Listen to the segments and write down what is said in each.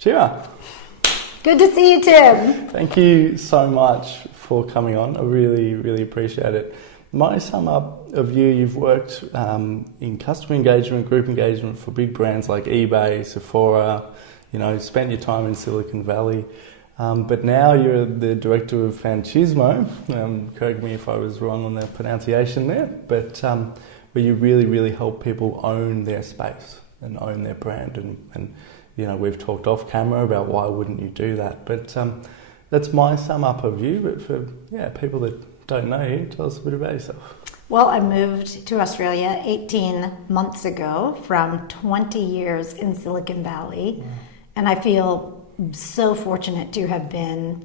Shira. Good to see you, Tim. Thank you so much for coming on. I really, really appreciate it. My sum up of you've worked in customer engagement, group engagement for big brands like eBay, Sephora, spent your time in Silicon Valley. But now you're the director of Fanchismo. Correct me if I was wrong on the pronunciation there. But where you really, really help people own their space and own their brand. And we've talked off camera about why wouldn't you do that. But that's my sum up of you. But for people that don't know you, tell us a bit about yourself. Well, I moved to Australia 18 months ago from 20 years in Silicon Valley. And I feel so fortunate to have been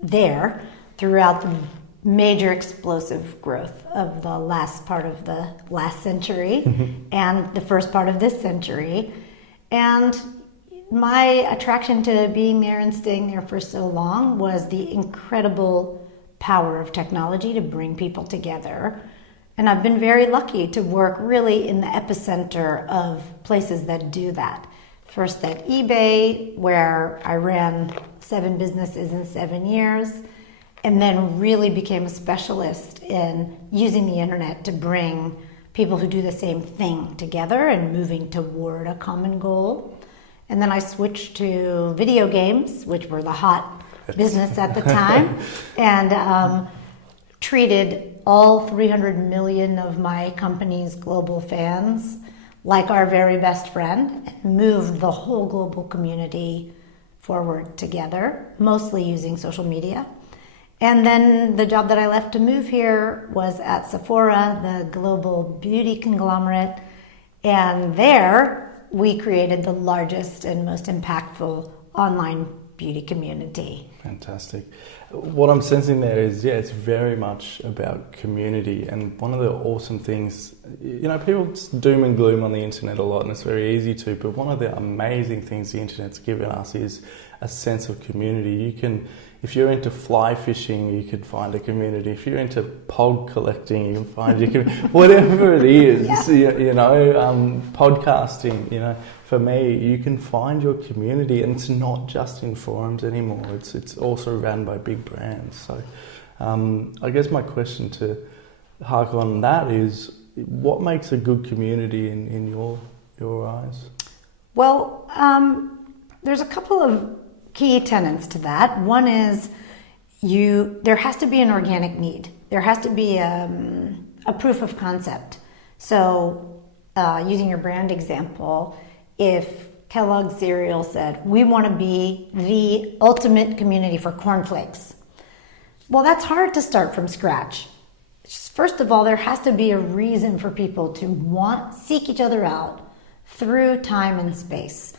there throughout the major explosive growth of the last part of the last century and the first part of this century. And my attraction to being there and staying there for so long was the incredible power of technology to bring people together. And I've been very lucky to work really in the epicenter of places that do that. First at eBay, where I ran 7 businesses in 7 years, and then really became a specialist in using the internet to bring people who do the same thing together and moving toward a common goal. And then I switched to video games, which were the hot business at the time, and treated all 300 million of my company's global fans like our very best friend, and moved the whole global community forward together, mostly using social media. And then the job that I left to move here was at Sephora, the global beauty conglomerate. And there we created the largest and most impactful online beauty community. Fantastic. What I'm sensing there is, it's very much about community. And one of the awesome things, people doom and gloom on the internet a lot, and it's very easy to, but one of the amazing things the internet's given us is a sense of community. If you're into fly fishing, you could find a community. If you're into pog collecting, you can find your community. Whatever it is, podcasting, for me, you can find your community, and it's not just in forums anymore. It's also run by big brands. So I guess my question to hark on that is, what makes a good community in your eyes? Well, there's a couple of key tenets to that. One is there has to be an organic need. There has to be a proof of concept. So using your brand example, if Kellogg's cereal said, we want to be the ultimate community for cornflakes, well, that's hard to start from scratch. First of all, there has to be a reason for people to seek each other out through time and space,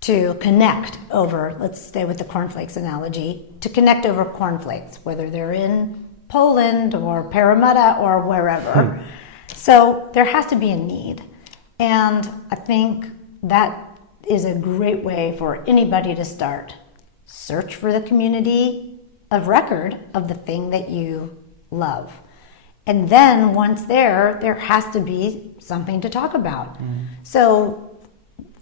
to connect over, let's stay with the cornflakes analogy, to connect over cornflakes, whether they're in Poland or Parramatta or wherever. So there has to be a need. And I think that is a great way for anybody to start. Search for the community of record of the thing that you love. And then once there has to be something to talk about. So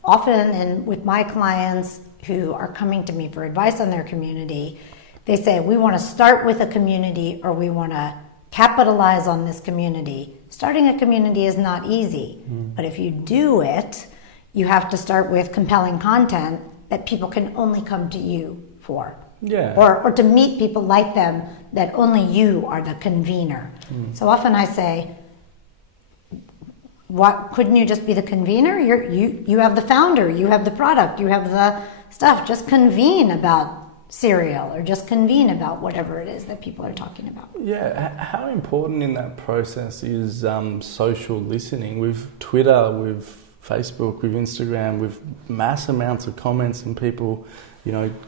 often, and with my clients who are coming to me for advice on their community, they say, we want to start with a community, or we want to capitalize on this community. Starting a community is not easy, but if you do it, you have to start with compelling content that people can only come to you for. Yeah. Or to meet people like them, that only you are the convener. So often I say, what, couldn't you just be the convener? You have the founder, you have the product, you have the stuff. Just convene about cereal, or just convene about whatever it is that people are talking about. Yeah, how important in that process is social listening? With Twitter, with Facebook, with Instagram, with mass amounts of comments and people,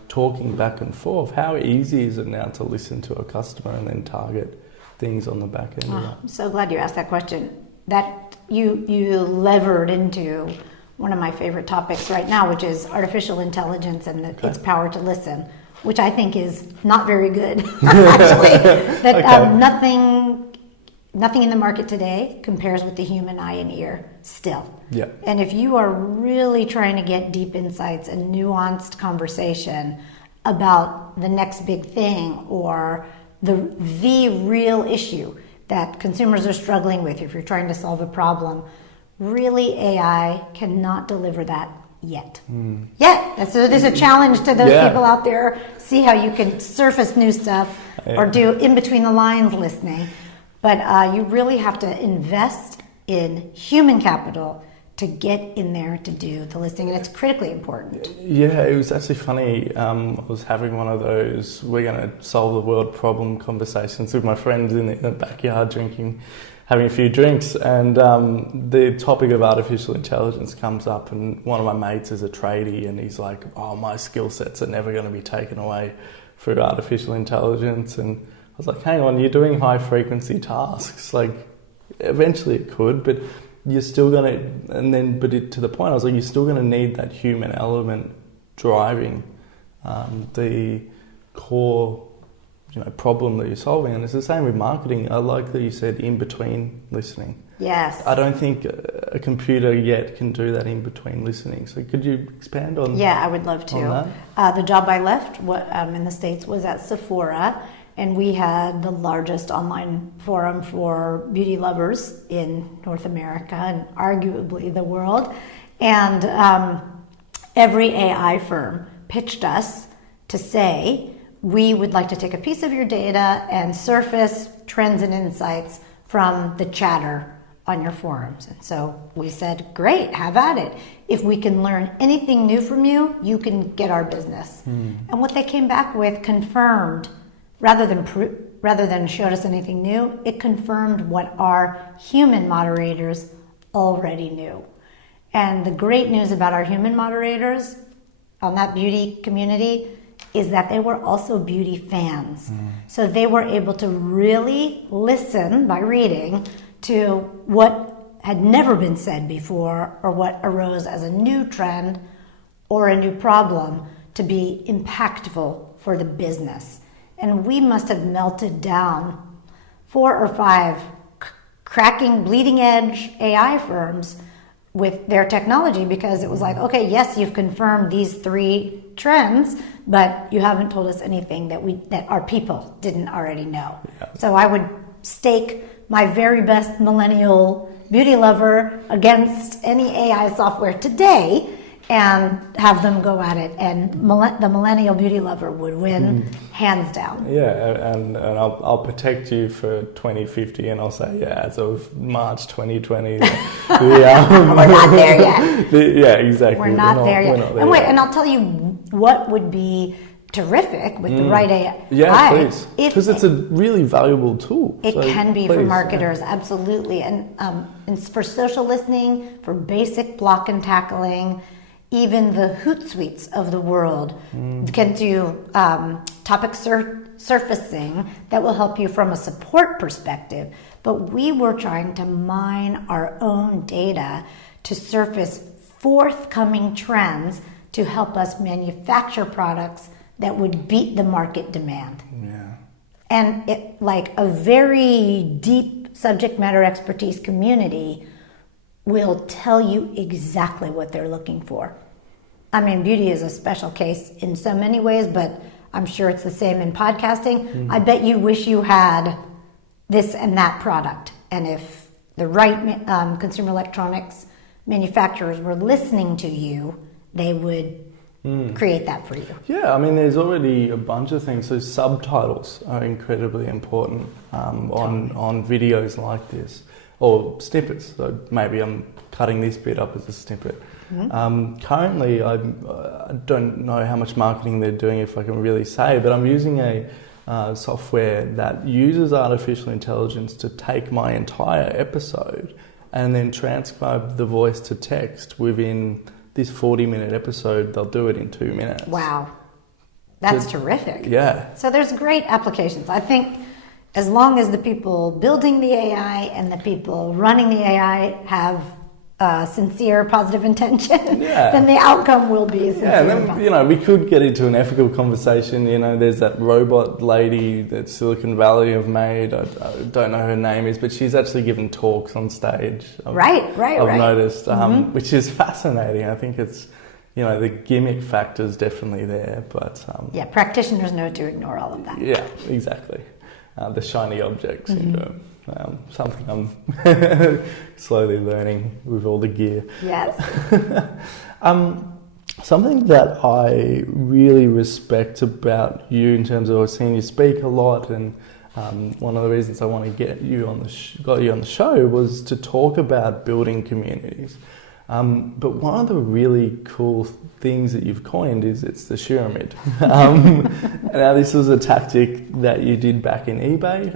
talking back and forth. How easy is it now to listen to a customer and then target things on the back end of that? I'm so glad you asked that question. That you levered into one of my favorite topics right now, which is artificial intelligence and its power to listen, which I think is not very good, actually. That nothing in the market today compares with the human eye and ear. still. Yeah. And if you are really trying to get deep insights and nuanced conversation about the next big thing or the real issue that consumers are struggling with, if you're trying to solve a problem, really AI cannot deliver that yet. Yet. So there's a challenge to those people out there. See how you can surface new stuff or do in between the lines listening. But you really have to invest in human capital to get in there to do the listening, and it's critically important. Yeah, it was actually funny. I was having one of those "we're going to solve the world problem" conversations with my friends in the backyard, having a few drinks, and the topic of artificial intelligence comes up, and one of my mates is a tradie, and he's like, "Oh, my skill sets are never going to be taken away through artificial intelligence," and I was like, "Hang on, you're doing high frequency tasks, like eventually it could, but you're still going to," and then, to the point, I was like, you're still going to need that human element driving the core, problem that you're solving. And it's the same with marketing. I like that you said in between listening. Yes. I don't think a computer yet can do that in between listening. So could you expand on? Yeah, I would love to. The job I left in the States was at Sephora. And we had the largest online forum for beauty lovers in North America and arguably the world. And every AI firm pitched us to say, we would like to take a piece of your data and surface trends and insights from the chatter on your forums. And so we said, great, have at it. If we can learn anything new from you, you can get our business. And what they came back with confirmed, rather than showed us anything new, it confirmed what our human moderators already knew. And the great news about our human moderators on that beauty community is that they were also beauty fans. So they were able to really listen by reading to what had never been said before or what arose as a new trend or a new problem to be impactful for the business. And we must have melted down 4 or 5 cracking, bleeding edge AI firms with their technology, because it was like, okay, yes, you've confirmed these 3 trends, but you haven't told us anything that our people didn't already know. Yeah. So I would stake my very best millennial beauty lover against any AI software today and have them go at it, and the millennial beauty lover would win hands down. Yeah, and I'll protect you for 2050, and I'll say, as of March 2020, we're not there yet. Yeah, exactly. We're not there yet. Not there and wait, yet. And I'll tell you what would be terrific with the right AI. Yeah, please. Because it's a really valuable tool. It can be for marketers, absolutely. And for social listening, for basic block and tackling, even the Hootsuites of the world can do topic surfacing that will help you from a support perspective. But we were trying to mine our own data to surface forthcoming trends to help us manufacture products that would beat the market demand. Yeah. And it, like a very deep subject matter expertise community will tell you exactly what they're looking for. I mean, beauty is a special case in so many ways, but I'm sure it's the same in podcasting. I bet you wish you had this and that product. And if the right consumer electronics manufacturers were listening to you, they would create that for you. Yeah, I mean, there's already a bunch of things. So subtitles are incredibly important on videos like this, or snippets. So maybe I'm cutting this bit up as a snippet. Currently, I don't know how much marketing they're doing, if I can really say, but I'm using a software that uses artificial intelligence to take my entire episode and then transcribe the voice to text within this 40-minute episode. They'll do it in 2 minutes. Wow. That's terrific. Yeah. So there's great applications. I think as long as the people building the AI and the people running the AI have sincere, positive intention, Yeah. then the outcome will be sincere. Yeah, and and then, positive. we could get into an ethical conversation. There's that robot lady that Silicon Valley have made. I don't know her name is, but she's actually given talks on stage. Right. I've noticed, which is fascinating. I think it's, the gimmick factor is definitely there, but... Yeah, practitioners know to ignore all of that. Yeah, exactly. The shiny object syndrome. Something I'm slowly learning with all the gear. Yes. Something that I really respect about you in terms of I've seen you speak a lot, and one of the reasons I want to get you on got you on the show was to talk about building communities. But one of the really cool things that you've coined is it's the Shiramid. Now this was a tactic that you did back in eBay.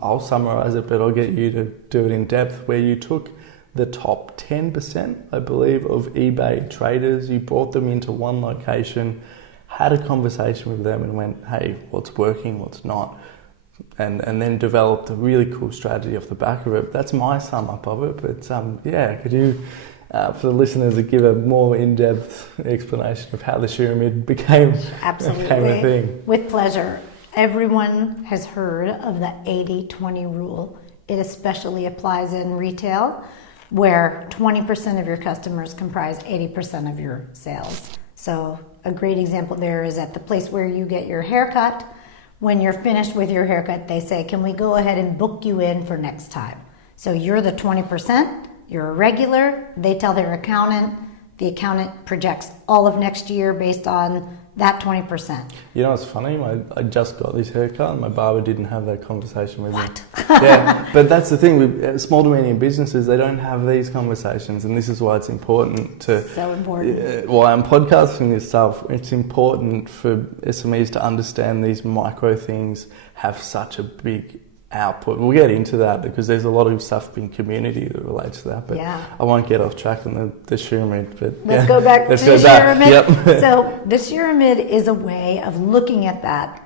I'll summarize it, but I'll get you to do it in depth, where you took the top 10%, I believe, of eBay traders, you brought them into one location, had a conversation with them and went, hey, what's working, what's not? And then developed a really cool strategy off the back of it. That's my sum up of it, but could you... for the listeners, to give a more in-depth explanation of how the Shiramid became a thing. With pleasure. Everyone has heard of the 80-20 rule. It especially applies in retail, where 20% of your customers comprise 80% of your sales. So a great example there is at the place where you get your haircut. When you're finished with your haircut, they say, can we go ahead and book you in for next time? So you're the 20%. You're a regular, they tell their accountant, the accountant projects all of next year based on that 20%. It's funny, I just got this haircut and my barber didn't have that conversation with me. What? Yeah, but that's the thing, with small to medium businesses, they don't have these conversations, and this is why it's important to... So important. While I'm podcasting this stuff, it's important for SMEs to understand these micro things have such a big output. We'll get into that because there's a lot of stuff in community that relates to that, but I won't get off track on the Shiramid. But let's go back to the Shiramid. Yep. So the Shiramid is a way of looking at that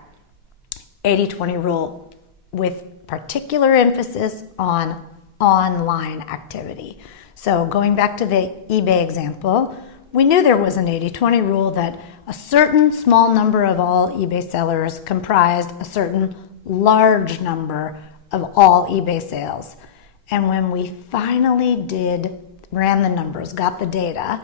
80-20 rule with particular emphasis on online activity. So going back to the eBay example, we knew there was an 80-20 rule, that a certain small number of all eBay sellers comprised a certain large number of all eBay sales. And when we finally ran the numbers, got the data,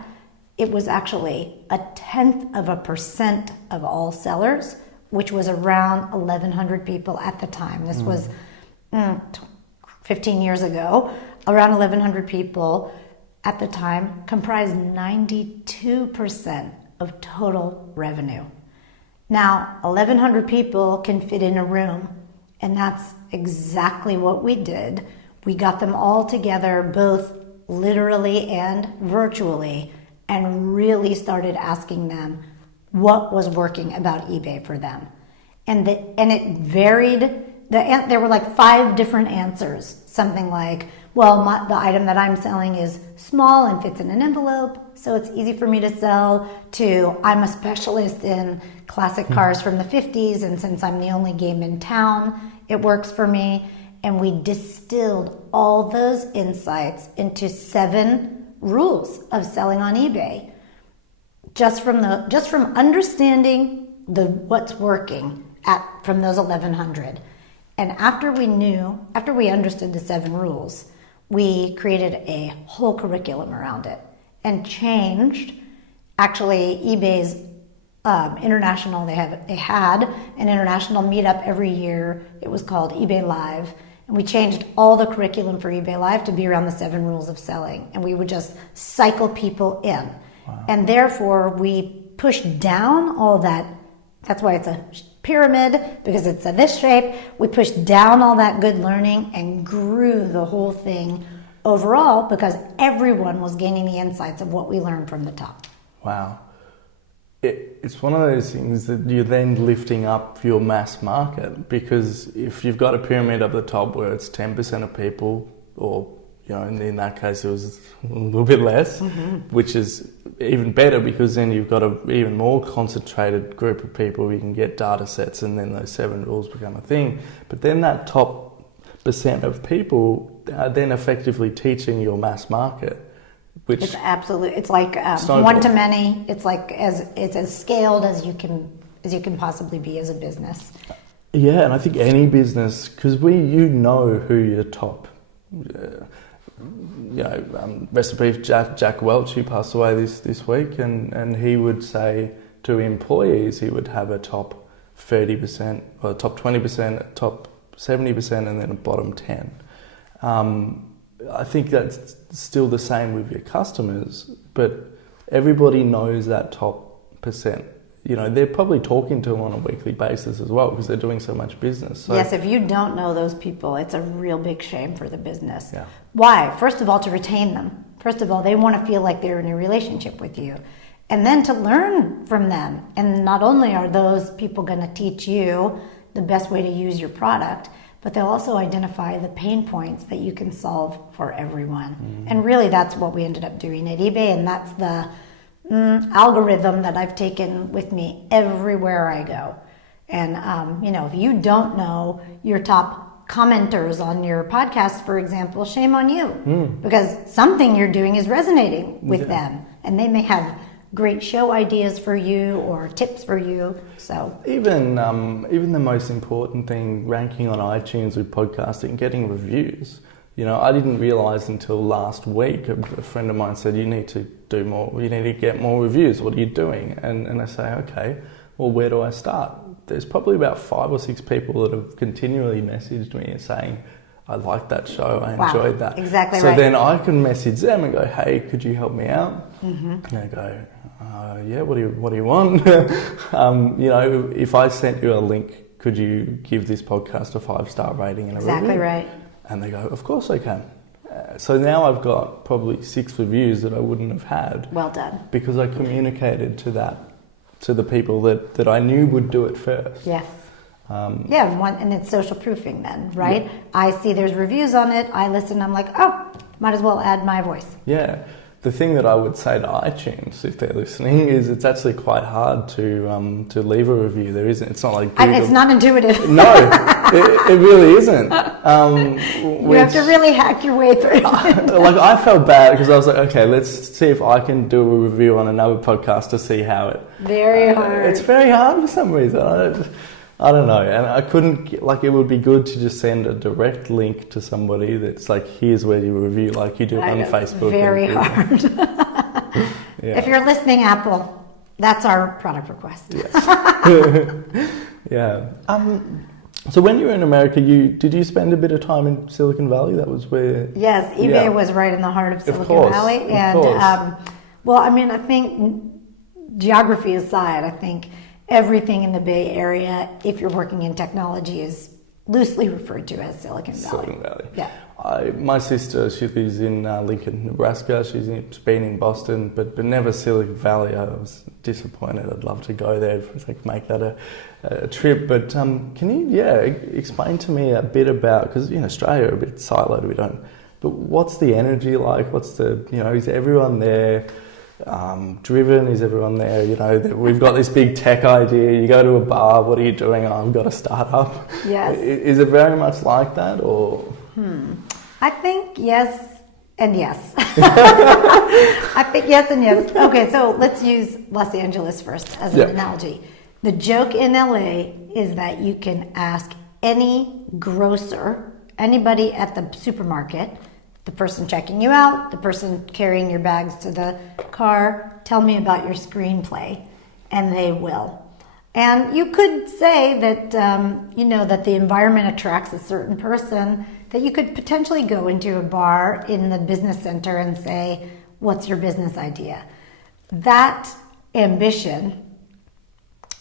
it was actually 0.1% of all sellers, which was around 1,100 people at the time. This was 15 years ago. Around 1,100 people at the time comprised 92% of total revenue. Now, 1,100 people can fit in a room, and that's exactly what we did. We got them all together, both literally and virtually, and really started asking them what was working about eBay for them. And it varied. There were like 5 different answers. Something like, well, the item that I'm selling is small and fits in an envelope, so it's easy for me to sell, to I'm a specialist in classic cars from the 50s, and since I'm the only game in town, it works for me. And we distilled all those insights into 7 rules of selling on eBay, just from understanding what's working from those 1,100. And after we understood the 7 rules, we created a whole curriculum around it and changed. Actually, eBay's international, they had an international meetup every year. It was called eBay Live. And we changed all the curriculum for eBay Live to be around the 7 rules of selling. And we would just cycle people in. Wow. And therefore, we pushed down all that. That's why it's a pyramid, because it's in this shape. We pushed down all that good learning and grew the whole thing overall, because everyone was gaining the insights of what we learned from the top. Wow. It's one of those things that you're then lifting up your mass market, because if you've got a pyramid up the top where it's 10% of people, or in that case it was a little bit less, which is even better, because then you've got an even more concentrated group of people. You can get data sets, and then those 7 rules become a thing. But then that top % of people are then effectively teaching your mass market which It's absolute. It's like snowball. one to many. It's like it's as scaled as you can possibly be as a business. Yeah, and I think any business, because you know who your top, recipe for Jack Welch, who passed away this week, and he would say to employees he would have a top 30%, or a top 20%, a top 70%, and then a bottom 10. I think that's still the same with your customers, but everybody knows that top percent. You know, they're probably talking to them on a weekly basis as well because they're doing so much business. So, yes, if you don't know those people, it's a real big shame for the business. Yeah. Why? First of all, to retain them. First of all, they want to feel like they're in a relationship with you. And then to learn from them. And not only are those people going to teach you the best way to use your product, but they'll also identify the pain points that you can solve for everyone. Mm-hmm. And really, that's what we ended up doing at eBay, and that's the algorithm that I've taken with me everywhere I go. And, if you don't know your top commenters on your podcast, for example, shame on you. Because something you're doing is resonating with them. And they may have great show ideas for you or tips for you. So even the most important thing, ranking on iTunes with podcasting, getting reviews. You know, I didn't realize until last week, a friend of mine said, you need to do more, you need to get more reviews. What are you doing? And I say, okay, well, where do I start? There's probably about 5 or 6 people that have continually messaged me and saying, I liked that show, I enjoyed that. Exactly so right. So then I can message them and go, hey, could you help me out? Mm-hmm. And they go, yeah, what do you want? If I sent you a link, could you give this podcast a 5-star rating and a review? Exactly right. And they go, of course I can. So now I've got probably 6 reviews that I wouldn't have had. Well done. Because I communicated to the people that I knew would do it first. Yes. And it's social proofing then, right? Yeah. I see there's reviews on it, I listen, I'm like, oh, might as well add my voice. Yeah. The thing that I would say to iTunes, if they're listening, is it's actually quite hard to leave a review. There isn't. It's not like Google. It's not intuitive. No, it really isn't. You have to really hack your way through it. Like, I felt bad because I was like, okay, let's see if I can do a review on another podcast to see how it. Very hard. It's very hard for some reason. I don't know, and I couldn't, it would be good to just send a direct link to somebody that's like, here's where you review, like you do on Facebook. Very hard. Yeah. If you're listening, Apple, that's our product request. Yes. Yeah. So when you were in America, did you spend a bit of time in Silicon Valley? That was where... Yes, eBay was right in the heart of Silicon Valley. And, I think geography aside, I think everything in the Bay Area, if you're working in technology, is loosely referred to as Silicon Valley. Silicon Valley. Yeah. My sister, she lives in Lincoln, Nebraska. She's been in Boston, but never Silicon Valley. I was disappointed. I'd love to go there, make that a trip. But can you, explain to me a bit about, because in Australia we're a bit siloed, we don't. But what's the energy like? What's the, is everyone there? Driven? Is everyone there? We've got this big tech idea. You go to a bar. What are you doing? Oh, I've got a startup. Yes. Is it very much like that, or? I think yes and yes. I think yes and yes. Okay, so let's use Los Angeles first as an analogy. The joke in LA is that you can ask any grocer, anybody at the supermarket, the person checking you out, the person carrying your bags to the car, tell me about your screenplay, and they will. And you could say that, that the environment attracts a certain person, that you could potentially go into a bar in the business center and say, what's your business idea? That ambition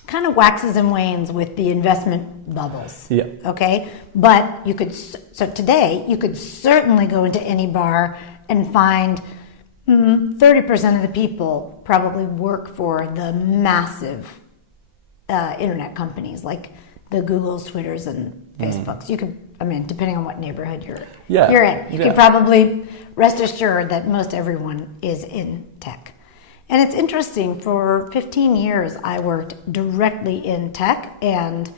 kind of waxes and wanes with the investment levels. Yeah. Okay? But today, you could certainly go into any bar and find 30% of the people probably work for the massive internet companies like the Googles, Twitters, and Facebooks. You could, depending on what neighborhood you're in, you could probably rest assured that most everyone is in tech. And it's interesting, for 15 years I worked directly in tech and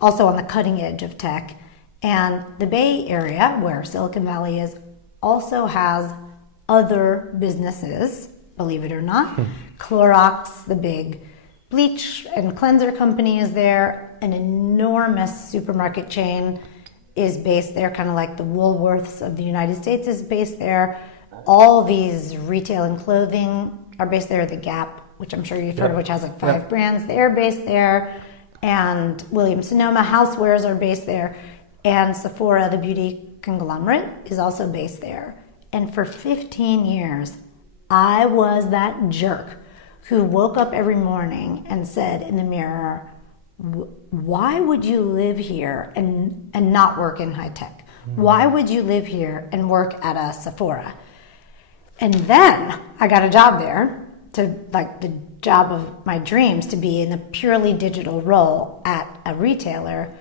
also on the cutting edge of tech. And the Bay Area, where Silicon Valley is, also has other businesses, believe it or not. Clorox, the big bleach and cleanser company, is there. An enormous supermarket chain is based there, kind of like the Woolworths of the United States is based there. All these retail and clothing are based there. The Gap, which I'm sure you've heard of, which has like 5 brands, they're based there. And Williams-Sonoma housewares are based there. And Sephora, the beauty conglomerate, is also based there. And for 15 years, I was that jerk who woke up every morning and said in the mirror, why would you live here and not work in high tech? Why would you live here and work at a Sephora? And then I got a job there, to like the job of my dreams, to be in a purely digital role at a retailer,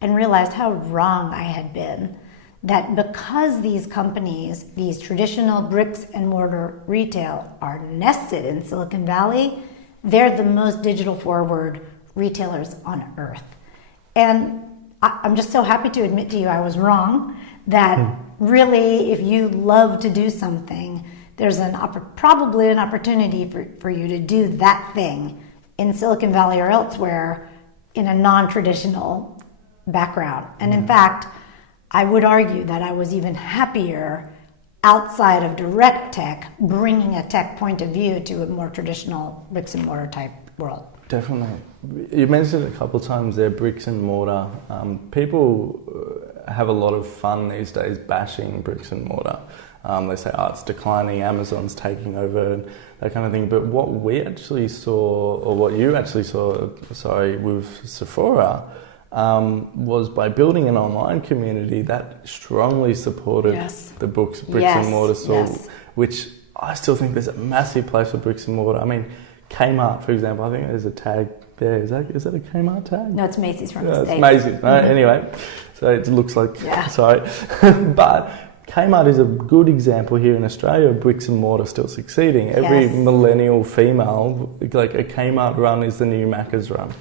and realized how wrong I had been. That because these companies, these traditional bricks and mortar retail, are nested in Silicon Valley, they're the most digital forward retailers on earth. And I'm just so happy to admit to you I was wrong, that really if you love to do something, there's probably an opportunity for you to do that thing in Silicon Valley or elsewhere in a non-traditional background. And in fact, I would argue that I was even happier outside of direct tech, bringing a tech point of view to a more traditional bricks and mortar type world. Definitely. You mentioned a couple of times there, bricks and mortar. People have a lot of fun these days bashing bricks and mortar. They say, it's declining, Amazon's taking over, that kind of thing. But what we actually saw, or what you actually saw, with Sephora, was by building an online community that strongly supported the bricks and mortar store, which I still think there's a massive place for bricks and mortar. I mean, Kmart, for example, I think there's a tag there. Is that a Kmart tag? No, it's Macy's from the States. It's Macy's. No, anyway, so it looks like, but Kmart is a good example here in Australia of bricks and mortar still succeeding. Every millennial female, like a Kmart run is the new Macca's run.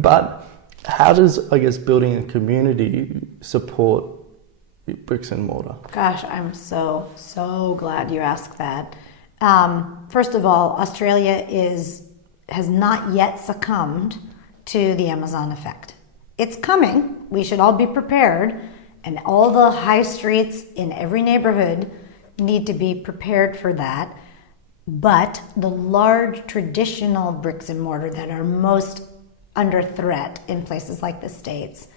But how does, I guess, building a community support bricks and mortar? Gosh, I'm so glad you asked that. First of all, Australia has not yet succumbed to the Amazon effect. It's coming. We should all be prepared. And all the high streets in every neighborhood need to be prepared for that. But the large traditional bricks and mortar that are most under threat in places like the States,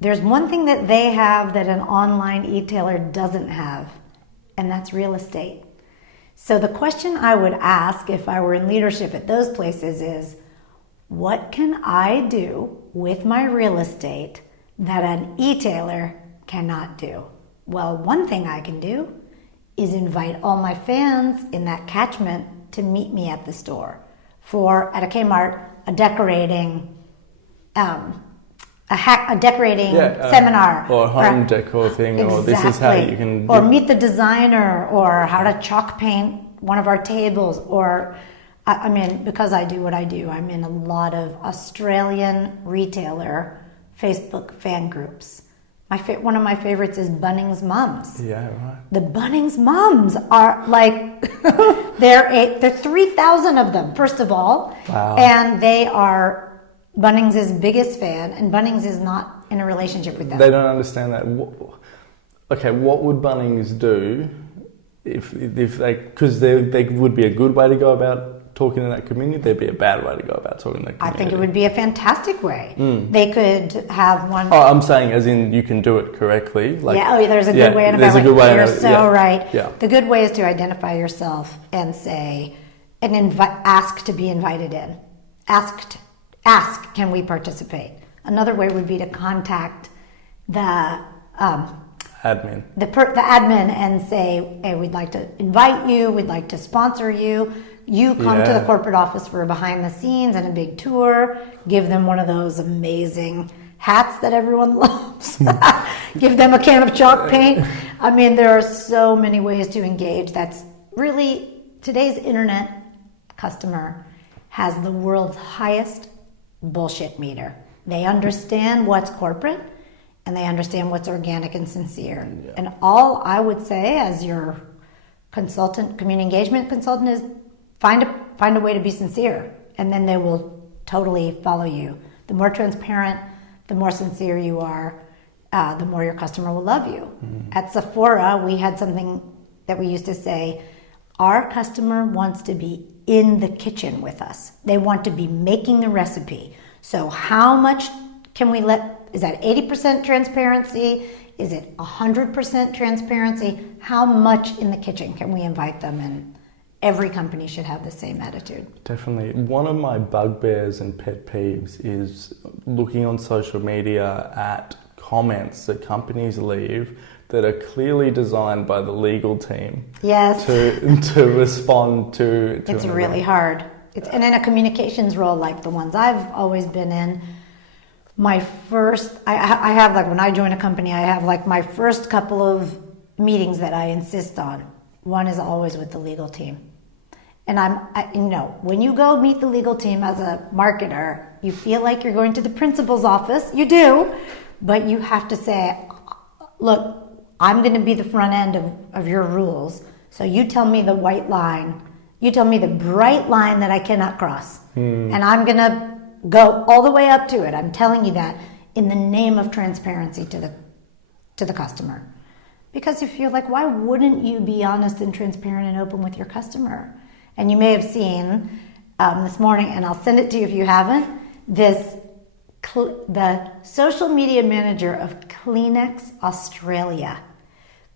there's one thing that they have that an online e-tailer doesn't have, and that's real estate. So the question I would ask if I were in leadership at those places is, what can I do with my real estate that an e-tailer cannot do? Well, one thing I can do is invite all my fans in that catchment to meet me at the store for, at a Kmart, a decorating seminar, or a home decor thing, or this is how you can, or meet the designer, or how to chalk paint one of our tables, or I mean, because I do what I do, I'm in a lot of Australian retailer Facebook fan groups. One of my favorites is Bunnings Mums. Yeah, right. The Bunnings Mums are like, there are 3,000 of them, first of all. Wow. And they are Bunnings' biggest fan, and Bunnings is not in a relationship with them. They don't understand that. Okay, what would Bunnings do if they, because they would be a good way to go about talking to that community, there'd be a bad way to go about talking to that community. I think it would be a fantastic way. They could have one... Oh, I'm saying as in you can do it correctly. Like, there's a good way and a bad way. You're so right. Yeah. The good way is to identify yourself and say, and ask to be invited in. Ask, can we participate? Another way would be to contact the... admin. The admin and say, hey, we'd like to invite you, we'd like to sponsor you. You come to the corporate office for a behind the scenes and a big tour. Give them one of those amazing hats that everyone loves. Give them a can of chalk paint. I mean, there are so many ways to engage. That's really, today's internet customer has the world's highest bullshit meter. They understand what's corporate and they understand what's organic and sincere. Yeah. And all I would say as your community engagement consultant is find a way to be sincere, and then they will totally follow you. The more transparent, the more sincere you are, the more your customer will love you. At Sephora, we had something that we used to say, our customer wants to be in the kitchen with us. They want to be making the recipe. So how much can we is that 80% transparency? Is it 100% transparency? How much in the kitchen can we invite them? And every company should have the same attitude. Definitely. One of my bugbears and pet peeves is looking on social media at comments that companies leave that are clearly designed by the legal team. Yes. To respond to it's really hard. And in a communications role like the ones I've always been in, I have like when I join a company, I have like my first couple of meetings that I insist on. One is always with the legal team. And when you go meet the legal team as a marketer, you feel like you're going to the principal's office. You do, but you have to say, look, I'm going to be the front end of your rules. So you tell me the white line. You tell me the bright line that I cannot cross. And I'm going to go all the way up to it. I'm telling you that in the name of transparency to the customer. Because if you're like, why wouldn't you be honest and transparent and open with your customer? And you may have seen this morning, and I'll send it to you if you haven't, the social media manager of Kleenex Australia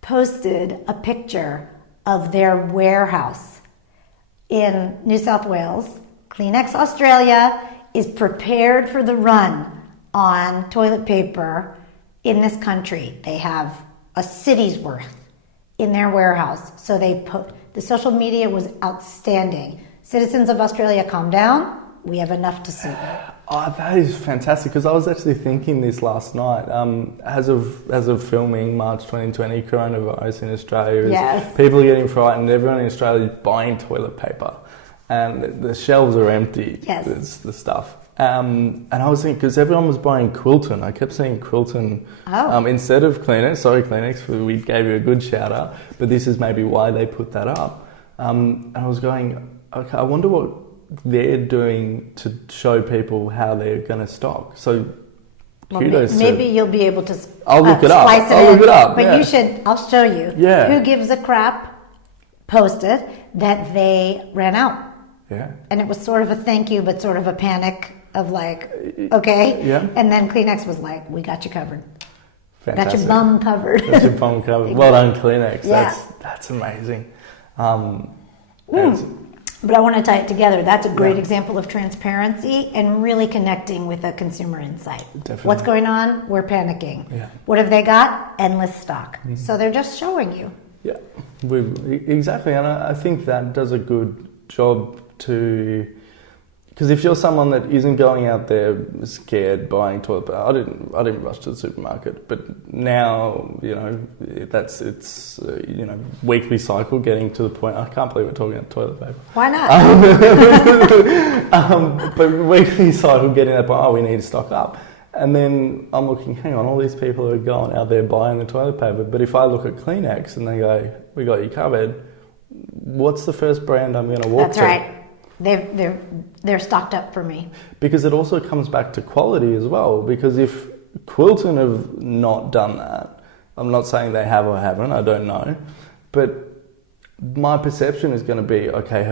posted a picture of their warehouse in New South Wales. Kleenex Australia is prepared for the run on toilet paper in this country. They have a city's worth in their warehouse. So the social media was outstanding. Citizens of Australia, calm down. We have enough to see. Oh, that is fantastic, because I was actually thinking this last night. As of filming March 2020, coronavirus in Australia, yes. People are getting frightened. Everyone in Australia is buying toilet paper, and the shelves are empty. Yes. It's the stuff. And I was thinking, because everyone was buying Quilton, I kept seeing Quilton instead of Kleenex. Sorry, Kleenex, we gave you a good shout out, but this is maybe why they put that up. And I was going, okay, I wonder what they're doing to show people how they're going to stock. So kudos. Maybe you'll be able to I'll look it up. I'll look it up. But yeah. you should, I'll show you. Yeah. Who Gives a Crap posted that they ran out. Yeah. And it was sort of a thank you, but sort of a panic of like, okay. Yeah. And then Kleenex was like, we got you covered. Fantastic. Got your bum covered. Got your bum covered. Well done, Kleenex. Yeah. That's amazing. But I want to tie it together. That's a great example of transparency and really connecting with a consumer insight. Definitely. What's going on? We're panicking. Yeah. What have they got? Endless stock. Mm-hmm. So they're just showing you. Yeah, exactly. And I think that does a good job to... Because if you're someone that isn't going out there scared buying toilet paper, I didn't rush to the supermarket, but now it's weekly cycle getting to the point. I can't believe we're talking about toilet paper. Why not? But weekly cycle getting to that point. Oh, we need to stock up, and then I'm looking. Hang on, all these people are going out there buying the toilet paper. But if I look at Kleenex and they go, "We got you covered," what's the first brand I'm going to walk to? That's right. They're stocked up for me. Because it also comes back to quality as well. Because if Quilton have not done that, I'm not saying they have or haven't, I don't know, but my perception is going to be, okay,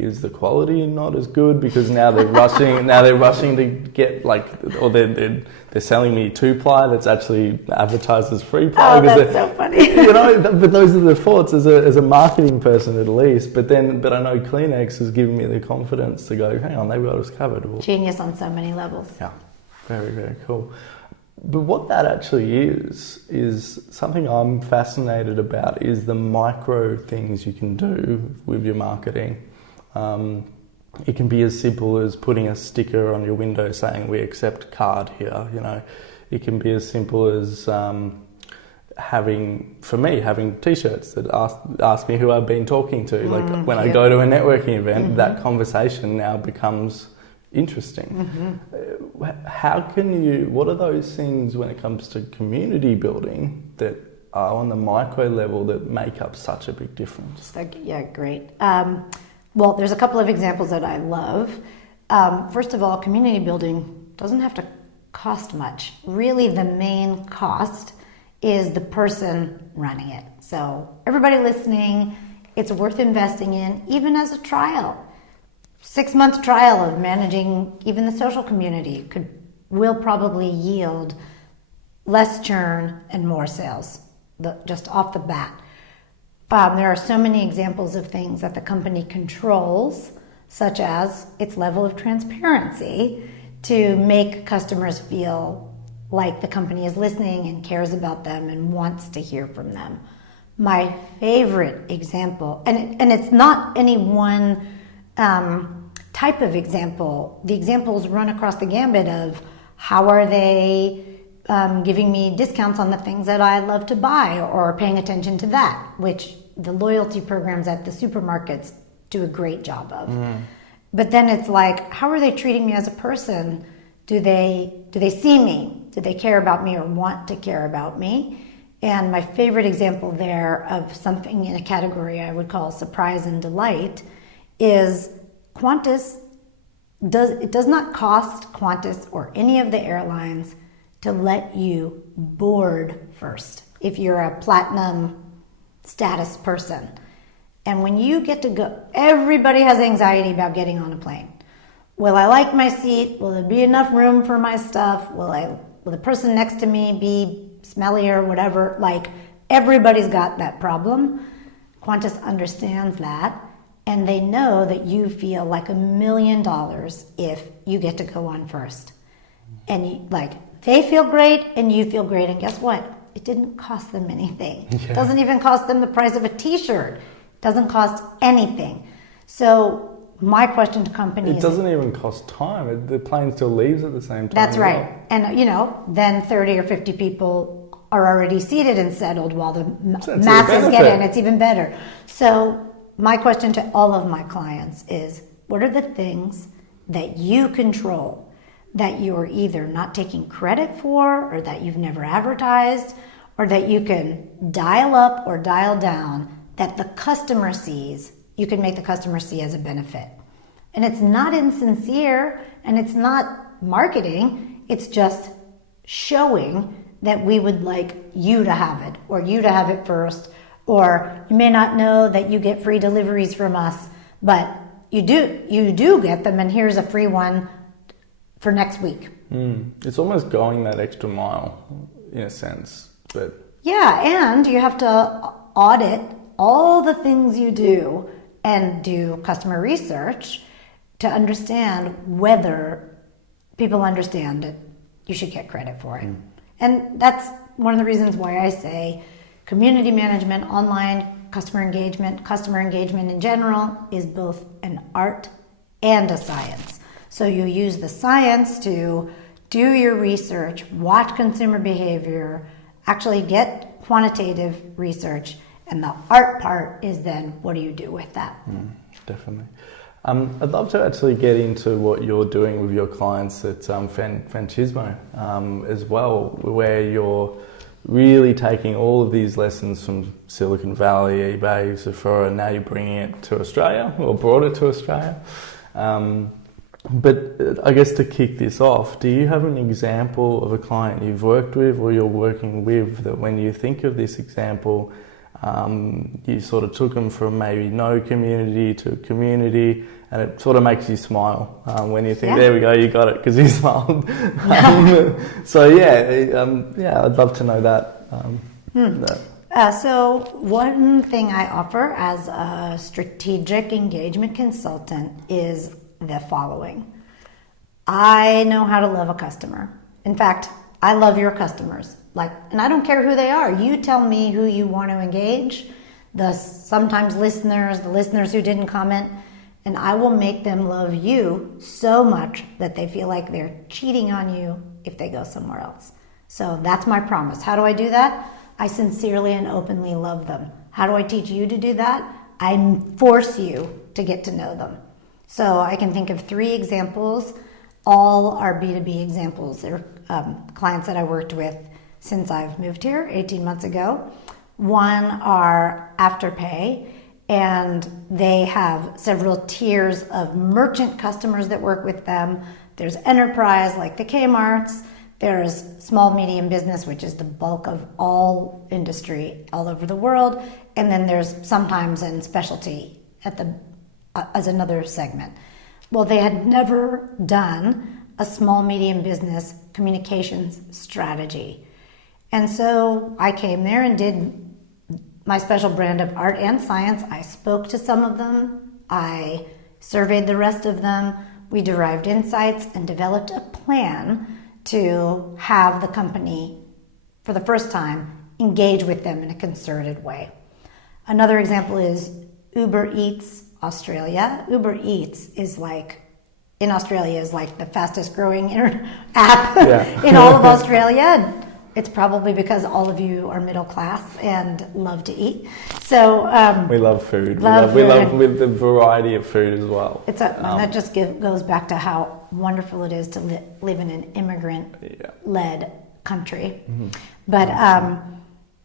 is the quality not as good? Because now they're rushing to get or they're selling me 2-ply that's actually advertised as 3-ply. Oh, that's so funny. But those are the thoughts as a marketing person at least. But I know Kleenex has given me the confidence to go, hang on, they've got us covered. Genius on so many levels. Yeah, very, very cool. But what that actually is something I'm fascinated about, is the micro things you can do with your marketing. It can be as simple as putting a sticker on your window saying we accept card here. It can be as simple as having T-shirts that ask me who I've been talking to. When I go to a networking event, that conversation now becomes interesting. What are those things when it comes to community building that are on the micro level that make up such a big difference? Yeah, great. Well, there's a couple of examples that I love. First of all, community building doesn't have to cost much. Really, the main cost is the person running it. So everybody listening, it's worth investing in, even as a trial. 6-month trial of managing even the social community will probably yield less churn and more sales, just off the bat. There are so many examples of things that the company controls, such as its level of transparency, to make customers feel like the company is listening and cares about them and wants to hear from them. My favorite example, and it's not any one type of example. The examples run across the gambit of how are they giving me discounts on the things that I love to buy, or paying attention to that, which the loyalty programs at the supermarkets do a great job of. But then it's like, how are they treating me as a person? Do they see me? Do they care about me or want to care about me? And my favorite example there of something in a category I would call surprise and delight is Qantas. It does not cost Qantas or any of the airlines to let you board first if you're a platinum status person. And when you get to go, everybody has anxiety about getting on a plane. Will I like my seat? Will there be enough room for my stuff? Will the person next to me be smelly or whatever? Like, everybody's got that problem. Qantas understands that, and they know that you feel like $1 million if you get to go on first. And they feel great and you feel great, and guess what? It didn't cost them anything. Yeah. It doesn't even cost them the price of a t-shirt. It doesn't cost anything. So my question to companies... It doesn't even cost time. The plane still leaves at the same time. That's right. And, then 30 or 50 people are already seated and settled while the masses get in. It's even better. So my question to all of my clients is, what are the things that you control that you're either not taking credit for, or that you've never advertised, or that you can dial up or dial down, that the customer sees, you can make the customer see as a benefit? And it's not insincere, and it's not marketing, it's just showing that we would like you to have it, or you to have it first, or you may not know that you get free deliveries from us, but you do get them, and here's a free one for next week. It's almost going that extra mile in a sense, but yeah, and you have to audit all the things you do and do customer research to understand whether people understand that you should get credit for it. And that's one of the reasons why I say community management, online customer engagement in general is both an art and a science. So you use the science to do your research, watch consumer behavior, actually get quantitative research, and the art part is then what do you do with that? Definitely. I'd love to actually get into what you're doing with your clients at Fanchismo as well, where you're really taking all of these lessons from Silicon Valley, eBay, Sephora, and now you're bringing it to Australia, or brought it to Australia. But I guess to kick this off, do you have an example of a client you've worked with or you're working with that when you think of this example, you sort of took them from maybe no community to community, and it sort of makes you smile when you think, there we go, you got it, because you smiled. So I'd love to know that. So one thing I offer as a strategic engagement consultant is the following. I know how to love a customer. In fact, I love your customers. And I don't care who they are. You tell me who you want to engage, the listeners who didn't comment, and I will make them love you so much that they feel like they're cheating on you if they go somewhere else. So that's my promise. How do I do that? I sincerely and openly love them. How do I teach you to do that? I force you to get to know them. So I can think of 3 examples. All are B2B examples. They're clients that I worked with since I've moved here 18 months ago. One are Afterpay, and they have several tiers of merchant customers that work with them. There's enterprise, like the Kmarts. There's small, medium business, which is the bulk of all industry all over the world. And then there's sometimes in specialty as another segment. Well, they had never done a small, medium business communications strategy. And so I came there and did my special brand of art and science. I spoke to some of them. I surveyed the rest of them. We derived insights and developed a plan to have the company, for the first time, engage with them in a concerted way. Another example is Uber Eats Australia. Uber Eats is in Australia is like the fastest growing app in all of Australia. It's probably because all of you are middle class and love to eat. So we love food. We love with the variety of food as well. And that just goes back to how wonderful it is to live in an immigrant-led country. Mm-hmm. But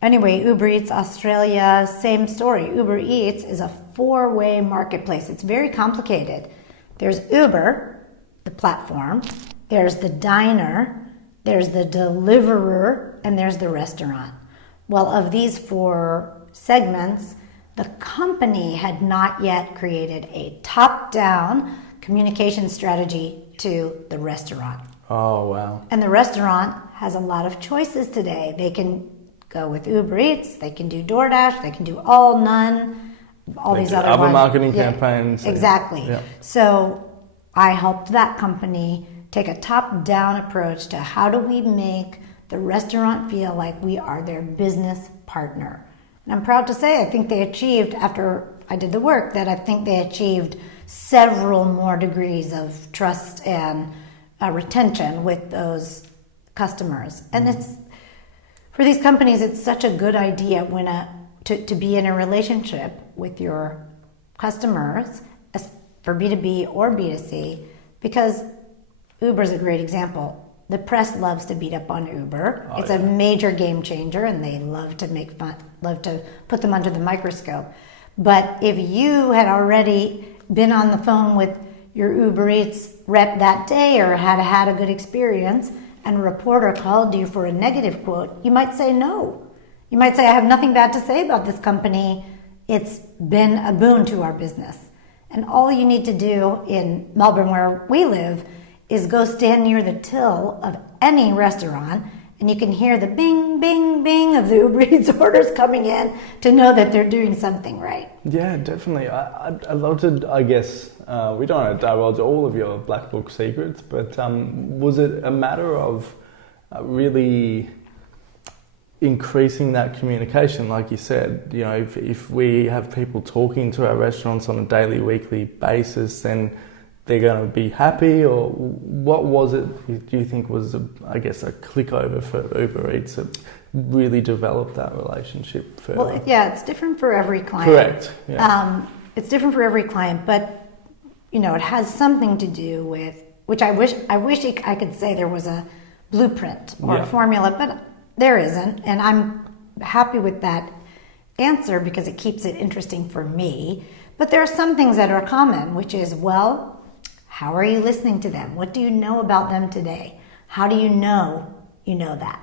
anyway, Uber Eats Australia, same story. Uber Eats is a 4-way marketplace. It's very complicated. There's Uber, the platform. There's the diner. There's the deliverer, and there's the restaurant. Well, of these 4 segments, the company had not yet created a top-down communication strategy to the restaurant. Oh, wow. And the restaurant has a lot of choices today. They can go with Uber Eats, they can do DoorDash, they can do all, none, all these other ones. Marketing campaigns. Exactly. Yeah. So I helped that company take a top-down approach to how do we make the restaurant feel like we are their business partner. And I'm proud to say, I think they achieved, after I did the work, that I think they achieved several more degrees of trust and retention with those customers. And it's, for these companies, it's such a good idea to be in a relationship with your customers, for B2B or B2C, because Uber's a great example. The press loves to beat up on Uber. It's a major game changer, and they love to put them under the microscope. But if you had already been on the phone with your Uber Eats rep that day or had a good experience, and a reporter called you for a negative quote, you might say no. You might say, I have nothing bad to say about this company. It's been a boon to our business. And all you need to do in Melbourne, where we live, is go stand near the till of any restaurant, and you can hear the bing, bing, bing of the Uber Eats orders coming in to know that they're doing something right. Yeah, definitely. I'd love to, I guess, we don't want to divulge all of your Black Book secrets, but was it a matter of really increasing that communication? Like you said, you know, if we have people talking to our restaurants on a daily, weekly basis, then they're going to be happy? Or what was it, do you think, was, a click over for Uber Eats that really developed that relationship further? Well, yeah, it's different for every client. Correct. Yeah. It's different for every client, but, you know, it has something to do with, which I wish I could say there was a blueprint or a formula, but there isn't. And I'm happy with that answer because it keeps it interesting for me. But there are some things that are common, which is, well, how are you listening to them? What do you know about them today? How do you know that?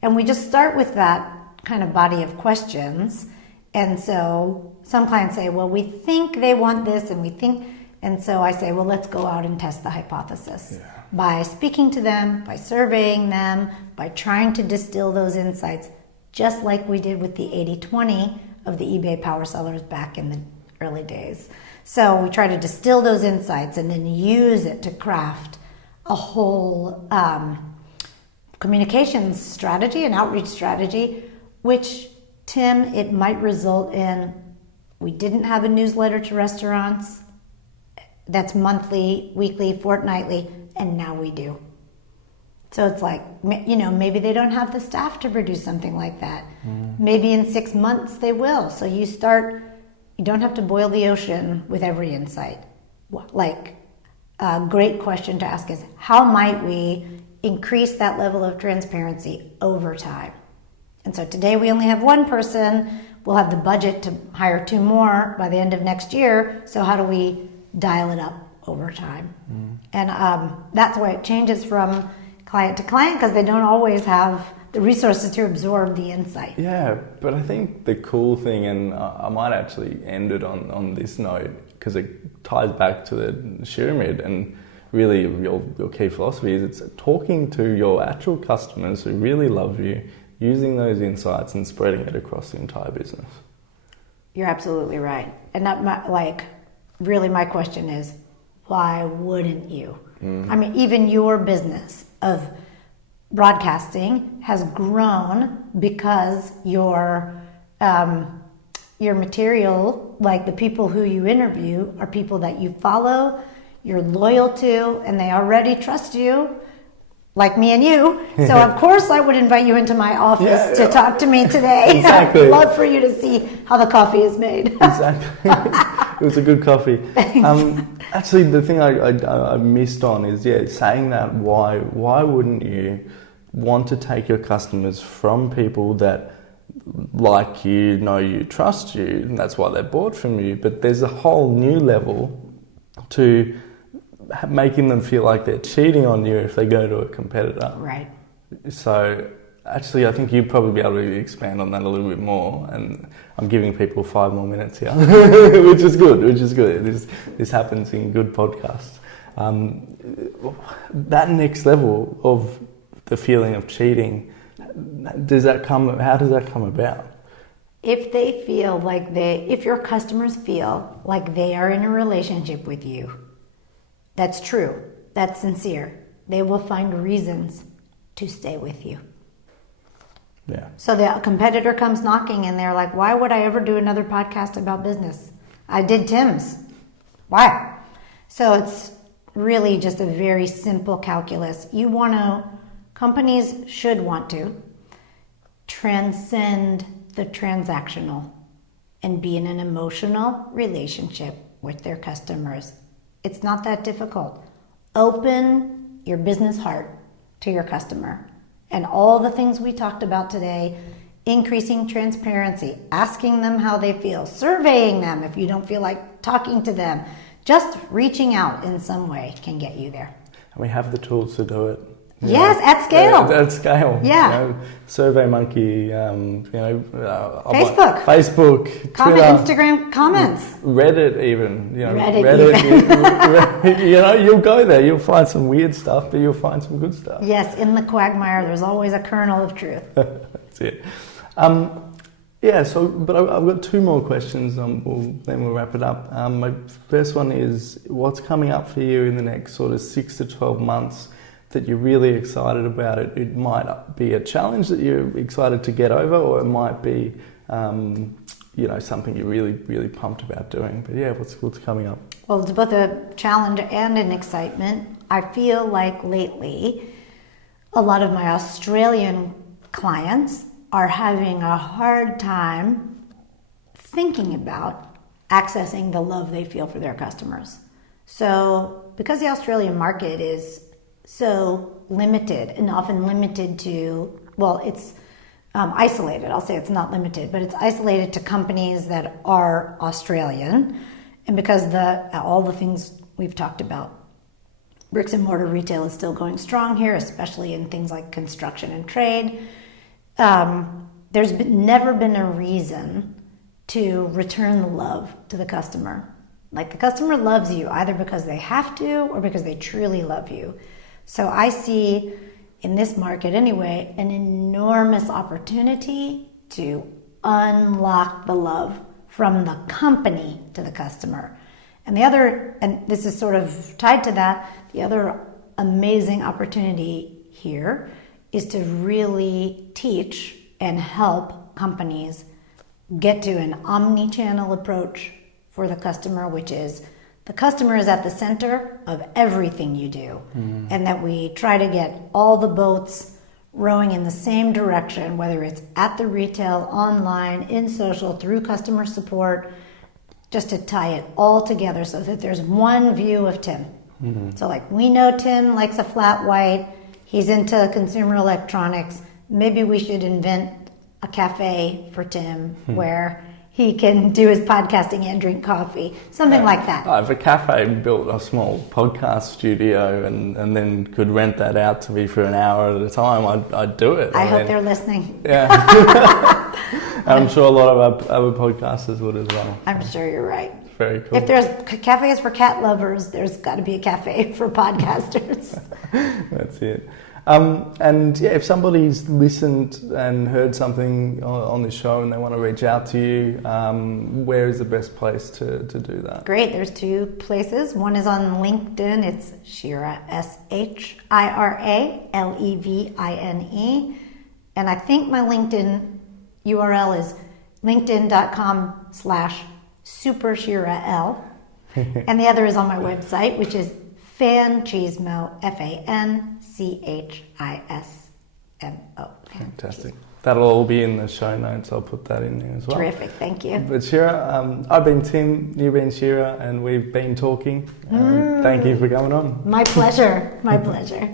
And we just start with that kind of body of questions. And so some clients say, well, we think they want this, and so I say, well, let's go out and test the hypothesis. Yeah. By speaking to them, by surveying them, by trying to distill those insights, just like we did with the 80-20 of the eBay power sellers back in the early days. So we try to distill those insights and then use it to craft a whole communications strategy and outreach strategy, which, Tim, it might result in, we didn't have a newsletter to restaurants that's monthly, weekly, fortnightly, and now we do. So it's like, you know, maybe they don't have the staff to produce something like that. Maybe in 6 months they will. So you don't have to boil the ocean with every insight. Like, a great question to ask is, how might we increase that level of transparency over time. And so today we only have one person. We'll have the budget to hire 2 more by the end of next year. So how do we dial it up over time? And that's why it changes from client to client, because they don't always have the resources to absorb the insight. Yeah, but I think the cool thing, and I might actually end it on this note, because it ties back to the pyramid, and really your key philosophy is it's talking to your actual customers who really love you, using those insights and spreading it across the entire business. You're absolutely right. And really my question is, why wouldn't you? I mean, even your business of broadcasting has grown because your material, like the people who you interview, are people that you follow, you're loyal to, and they already trust you, like me and you. So of course I would invite you into my office to talk to me today. Exactly. I'd love for you to see how the coffee is made. Exactly. It was a good coffee. Actually, the thing I missed on is, saying that why wouldn't you want to take your customers from people that like you, know you, trust you, and that's why they bought from you, but there's a whole new level to making them feel like they're cheating on you if they go to a competitor. Right. So actually, I think you'd probably be able to expand on that a little bit more, and I'm giving people 5 more minutes here, which is good. This happens in good podcasts. That next level of the feeling of cheating, how does that come about? If they feel like if your customers feel like they are in a relationship with you, that's true, that's sincere, they will find reasons to stay with you. Yeah. So the competitor comes knocking and they're like, why would I ever do another podcast about business? I did Tim's. Why? So it's really just a very simple calculus. Companies should want to transcend the transactional and be in an emotional relationship with their customers. It's not that difficult. Open your business heart to your customer. And all the things we talked about today, increasing transparency, asking them how they feel, surveying them if you don't feel like talking to them, just reaching out in some way can get you there. And we have the tools to do it. Yes, at scale. At scale. Yeah. SurveyMonkey, Facebook. Facebook, Comment, Twitter, Instagram comments. Reddit even. Reddit. You'll go there. You'll find some weird stuff, but you'll find some good stuff. Yes, in the quagmire, there's always a kernel of truth. That's it. But I've got 2 more questions. Then we'll wrap it up. My first one is, what's coming up for you in the next sort of 6 to 12 months that you're really excited about? It might be a challenge that you're excited to get over, or it might be, something you're really, really pumped about doing. But what's coming up? Well, it's both a challenge and an excitement. I feel like lately, a lot of my Australian clients are having a hard time thinking about accessing the love they feel for their customers. So, because the Australian market is so limited and often limited to, it's isolated. I'll say it's not limited, but it's isolated to companies that are Australian. And because all the things we've talked about, bricks and mortar retail is still going strong here, especially in things like construction and trade. There's never been a reason to return the love to the customer. Like, the customer loves you either because they have to or because they truly love you. So I see, in this market anyway, an enormous opportunity to unlock the love from the company to the customer. And this is sort of tied to that, the other amazing opportunity here is to really teach and help companies get to an omni-channel approach for the customer, which is the customer is at the center of everything you do. And that we try to get all the boats rowing in the same direction, whether it's at the retail, online, in social, through customer support, just to tie it all together so that there's one view of Tim. So we know Tim likes a flat white. He's into consumer electronics. Maybe we should invent a cafe for Tim where he can do his podcasting and drink coffee, something like that. If a cafe built a small podcast studio and then could rent that out to me for an hour at a time, I'd do it. I hope they're listening. Yeah. I'm sure a lot of other podcasters would as well. I'm sure you're right. Very cool. If there's cafes for cat lovers, there's got to be a cafe for podcasters. That's it. And yeah, if somebody's listened and heard something on this show and they want to reach out to you, where is the best place to do that? Great. There's 2 places. One is on LinkedIn. It's Shira, Shira Levine. And I think my LinkedIn URL is linkedin.com/SuperShiraL. And the other is on my website, which is Fanchismo, FANCHISMO. Fantastic. That'll all be in the show notes. I'll put that in there as well. Terrific, thank you. But Shira, I've been Tim, you've been Shira, and we've been talking. Thank you for coming on. My pleasure. My pleasure.